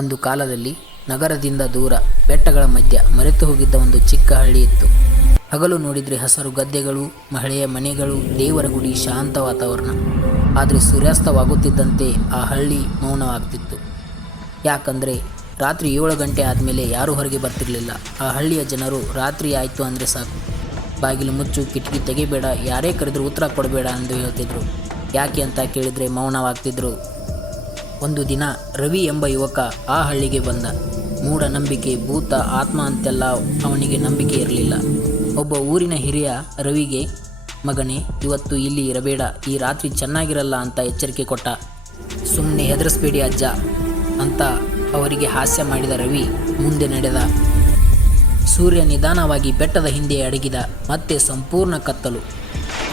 ಒಂದು ಕಾಲದಲ್ಲಿ ನಗರದಿಂದ ದೂರ ಬೆಟ್ಟಗಳ ಮಧ್ಯ ಮರೆತು ಹೋಗಿದ್ದ ಒಂದು ಚಿಕ್ಕ ಹಳ್ಳಿ ಇತ್ತು. ಹಗಲು ನೋಡಿದರೆ ಹಸರು ಗದ್ದೆಗಳು, ಮಹಿಳೆಯ ಮನೆಗಳು, ದೇವರ ಗುಡಿ, ಶಾಂತ ವಾತಾವರಣ. ಆದರೆ ಸೂರ್ಯಾಸ್ತವಾಗುತ್ತಿದ್ದಂತೆ ಆ ಹಳ್ಳಿ ಮೌನವಾಗ್ತಿತ್ತು. ಯಾಕಂದರೆ ರಾತ್ರಿ 7 ಗಂಟೆ ಆದಮೇಲೆ ಯಾರೂ ಹೊರಗೆ ಬರ್ತಿರಲಿಲ್ಲ. ಆ ಹಳ್ಳಿಯ ಜನರು ರಾತ್ರಿ ಆಯಿತು ಅಂದರೆ ಸಾಕು, ಬಾಗಿಲು ಮುಚ್ಚು, ಕಿಟಕಿ ತೆಗಿಬೇಡ, ಯಾರೇ ಕರೆದರೂ ಉತ್ತರ ಕೊಡಬೇಡ ಎಂದು ಹೇಳ್ತಿದ್ರು. ಯಾಕೆ ಅಂತ ಕೇಳಿದರೆ ಮೌನವಾಗ್ತಿದ್ರು. ಒಂದು ದಿನ ರವಿ ಎಂಬ ಯುವಕ ಆ ಹಳ್ಳಿಗೆ ಬಂದ. ಮೂಢನಂಬಿಕೆ, ಭೂತ, ಆತ್ಮ ಅಂತೆಲ್ಲ ಅವನಿಗೆ ನಂಬಿಕೆ ಇರಲಿಲ್ಲ. ಒಬ್ಬ ಊರಿನ ಹಿರಿಯ ರವಿಗೆ, ಮಗನೇ, ಇವತ್ತು ಇಲ್ಲಿ ಇರಬೇಡ, ಈ ರಾತ್ರಿ ಚೆನ್ನಾಗಿರಲ್ಲ ಅಂತ ಎಚ್ಚರಿಕೆ ಕೊಟ್ಟ. ಸುಮ್ಮನೆ ಹೆದರಿಸ್ಬೇಡಿ ಅಜ್ಜ ಅಂತ ಅವರಿಗೆ ಹಾಸ್ಯ ಮಾಡಿದ ರವಿ ಮುಂದೆ ನಡೆದ. ಸೂರ್ಯ ನಿಧಾನವಾಗಿ ಬೆಟ್ಟದ ಹಿಂದೆ ಅಡಗಿದ. ಮತ್ತೆ ಸಂಪೂರ್ಣ ಕತ್ತಲು.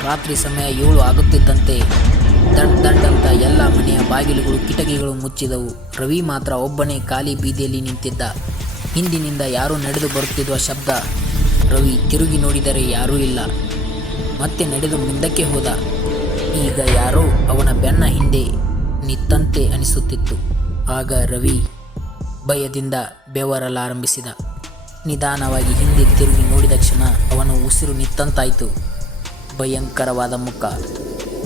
ರಾತ್ರಿ ಸಮಯ 7 ಆಗುತ್ತಿದ್ದಂತೆ ದಡ್ ಅಂತ ಎಲ್ಲ ಮನೆಯ ಬಾಗಿಲುಗಳು, ಕಿಟಕಿಗಳು ಮುಚ್ಚಿದವು. ರವಿ ಮಾತ್ರ ಒಬ್ಬನೇ ಖಾಲಿ ಬೀದಿಯಲ್ಲಿ ನಿಂತಿದ್ದ. ಹಿಂದಿನಿಂದ ಯಾರೋ ನಡೆದು ಬರುತ್ತಿರುವ ಶಬ್ದ. ರವಿ ತಿರುಗಿ ನೋಡಿದರೆ ಯಾರೂ ಇಲ್ಲ. ಮತ್ತೆ ನಡೆದು ಮುಂದಕ್ಕೆ ಹೋದ. ಈಗ ಯಾರೋ ಅವನ ಬೆನ್ನ ಹಿಂದೆ ನಿಂತಂತೆ ಅನಿಸುತ್ತಿತ್ತು. ಆಗ ರವಿ ಭಯದಿಂದ ಬೆವರಲಾರಂಭಿಸಿದ. ನಿಧಾನವಾಗಿ ಹಿಂದೆ ತಿರುಗಿ ನೋಡಿದ ಕ್ಷಣ ಅವನ ಉಸಿರು ನಿಂತಂತಾಯಿತು. ಭಯಂಕರವಾದ ಮುಖ,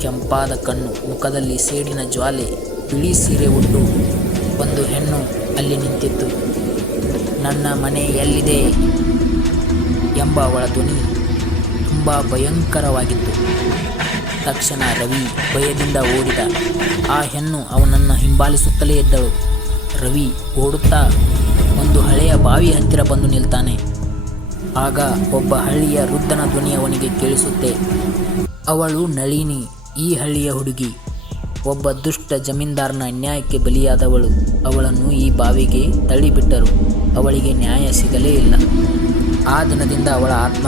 ಕೆಂಪಾದ ಕಣ್ಣು, ಮುಖದಲ್ಲಿ ಸೇಡಿನ ಜ್ವಾಲೆ, ಬಿಳಿ ಸೀರೆ ಉಟ್ಟು ಒಂದು ಹೆಣ್ಣು ಅಲ್ಲಿ ನಿಂತಿತ್ತು. ನನ್ನ ಮನೆ ಎಲ್ಲಿದೆ ಎಂಬ ಅವಳ ಧ್ವನಿ ತುಂಬ ಭಯಂಕರವಾಗಿತ್ತು. ತಕ್ಷಣ ರವಿ ಭಯದಿಂದ ಓಡಿದ. ಆ ಹೆಣ್ಣು ಅವನನ್ನು ಹಿಂಬಾಲಿಸುತ್ತಲೇ ಇದ್ದಳು. ರವಿ ಓಡುತ್ತಾ ಒಂದು ಹಳೆಯ ಬಾವಿ ಹತ್ತಿರ ಬಂದು ನಿಲ್ತಾನೆ. ಆಗ ಒಬ್ಬ ಹಳ್ಳಿಯ ವೃದ್ಧನ ಧ್ವನಿ ಅವನಿಗೆ ಕೇಳಿಸುತ್ತೆ. ಅವಳು ನಳಿನಿ, ಈ ಹಳ್ಳಿಯ ಹುಡುಗಿ. ಒಬ್ಬ ದುಷ್ಟ ಜಮೀನ್ದಾರನ ಅನ್ಯಾಯಕ್ಕೆ ಬಲಿಯಾದವಳು. ಅವಳನ್ನು ಈ ಬಾವಿಗೆ ತಳ್ಳಿಬಿಟ್ಟರು. ಅವಳಿಗೆ ನ್ಯಾಯ ಸಿಗಲೇ ಇಲ್ಲ. ಆ ದಿನದಿಂದ ಅವಳ ಆತ್ಮ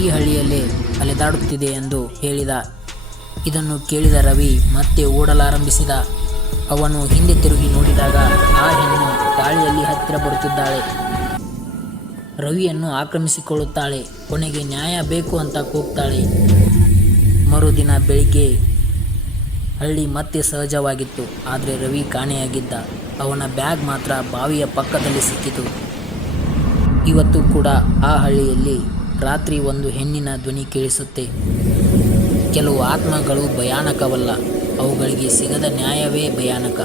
ಈ ಹಳ್ಳಿಯಲ್ಲೇ ಅಲೆದಾಡುತ್ತಿದೆ ಎಂದು ಹೇಳಿದ. ಇದನ್ನು ಕೇಳಿದ ರವಿ ಮತ್ತೆ ಓಡಲಾರಂಭಿಸಿದ. ಅವನು ಹಿಂದೆ ತಿರುಗಿ ನೋಡಿದಾಗ ಆ ಹೆಣ್ಣು ಗಾಳಿಯಲ್ಲಿ ಹತ್ತಿರ ಬರುತ್ತಿದ್ದಾಳೆ. ರವಿಯನ್ನು ಆಕ್ರಮಿಸಿಕೊಳ್ಳುತ್ತಾಳೆ. ಕೊನೆಗೆ ನ್ಯಾಯ ಬೇಕು ಅಂತ ಕೂಗ್ತಾಳೆ. ಮರುದಿನ ಬೆಳಿಗ್ಗೆ ಹಳ್ಳಿ ಮತ್ತೆ ಸಹಜವಾಗಿತ್ತು. ಆದರೆ ರವಿ ಕಾಣೆಯಾಗಿದ್ದ. ಅವನ ಬ್ಯಾಗ್ ಮಾತ್ರ ಬಾವಿಯ ಪಕ್ಕದಲ್ಲಿ ಸಿಕ್ಕಿತು. ಇವತ್ತು ಕೂಡ ಆ ಹಳ್ಳಿಯಲ್ಲಿ ರಾತ್ರಿ ಒಂದು ಹೆಣ್ಣಿನ ಧ್ವನಿ ಕೇಳಿಸುತ್ತೆ. ಕೆಲವು ಆತ್ಮಗಳು ಭಯಾನಕವಲ್ಲ, ಅವುಗಳಿಗೆ ಸಿಗದ ನ್ಯಾಯವೇ ಭಯಾನಕ.